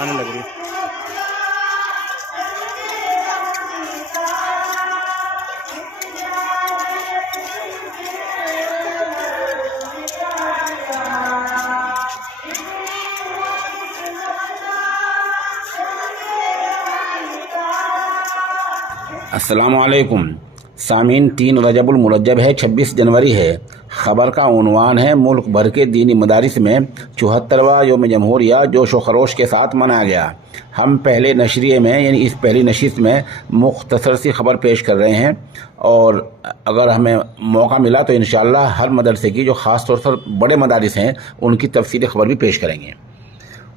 آنے لگ رہی ہے۔ السلام علیکم سامعین، 3 رجب المرجب ہے، 26 جنوری ہے۔ خبر کا عنوان ہے ملک بھر کے دینی مدارس میں 74واں یوم جمہوریہ جوش و خروش کے ساتھ منایا گیا۔ ہم پہلے نشریے میں یعنی اس پہلی نشست میں مختصر سی خبر پیش کر رہے ہیں، اور اگر ہمیں موقع ملا تو انشاءاللہ ہر مدرسے کی جو خاص طور پر بڑے مدارس ہیں ان کی تفصیلی خبر بھی پیش کریں گے۔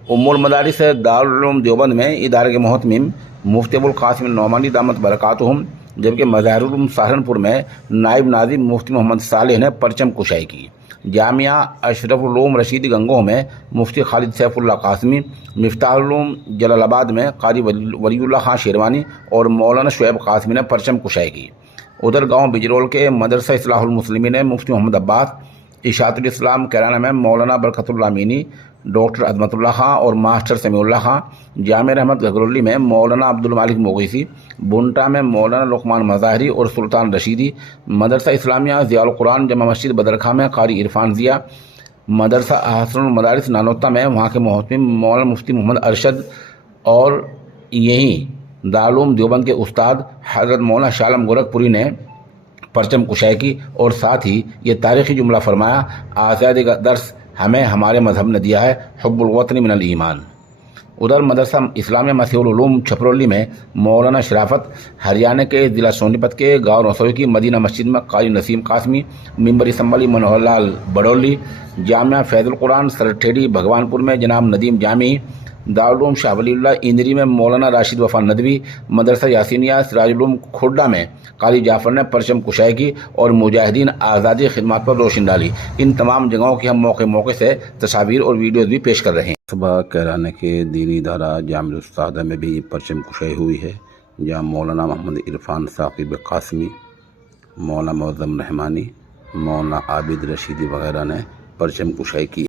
ام المدارس دارالعلوم دیوبند میں ادارے کے محتمم مفتی ابوالقاسم نعمانی دامت برکاتہم، جبکہ مظاہر العلوم سہارنپور میں نائب ناظم مفتی محمد صالح نے پرچم کشائی کی۔ جامعہ اشرف العلوم رشید گنگوہ میں مفتی خالد سیف اللہ قاسمی، مفتاح العلوم جلال آباد میں قاری ولی اللہ خان شیروانی اور مولانا شعیب قاسمی نے پرچم کشائی کی۔ ادھر گاؤں بجرول کے مدرسہ اصلاح المسلمین میں مفتی محمد عباس، اشاعت الاسلام کیرانہ میں مولانا برکت اللہ امینی، ڈاکٹر عظمت اللہ خان اور ماسٹر سمیع اللہ خان، جامع رحمت گگرولی میں مولانا عبد المالک مغیثی، بنٹا میں مولانا لقمان مظاہری اور سلطان رشیدی، مدرسہ اسلامیہ ضیاء القرآن جامع مسجد بدرخواہ میں قاری عرفان ضیاء، مدرسہ احسن المدارس نانوتہ میں وہاں کے محتمم مولانا مفتی محمد ارشد، اور یہیں دارالعلوم دیوبند کے استاد حضرت مولانا شاہ عالم گورکھپوری نے پرچم کشائی کی، اور ساتھ ہی یہ تاریخی جملہ فرمایا، آزادی کا درس ہمیں ہمارے مذہب نے دیا ہے، حب الوطن من الایمان۔ ادھر مدرسہ اسلامیہ مسیح العلوم چھپرولی میں مولانا شرافت، ہریانہ کے ضلع سونی پت کے گاؤں رسوئی کی مدینہ مسجد میں قاری نسیم قاسمی، ممبر اسمبلی منوہر لال بڑولی، جامعہ فیض القرآن سرٹھیڑی بھگوان پور میں جناب ندیم جامی، دارالعلوم شاہ ولی اللہ ایندری میں مولانا راشد وفا ندوی، مدرسہ یاسینیہ سراج العلوم کھوڑا میں قاری جعفر نے پرچم کشائی کی اور مجاہدین آزادی خدمات پر روشن ڈالی۔ ان تمام جگہوں کی ہم موقع سے تصاویر اور ویڈیوز بھی پیش کر رہے ہیں۔ صبح کیرانہ کے دینی ادارہ جامع الاستاذہ میں بھی پرچم کشائی ہوئی ہے، جہاں مولانا محمد عرفان ثاقب قاسمی، مولانا معظم رحمانی، مولانا عابد رشیدی وغیرہ نے پرچم کشائی کی۔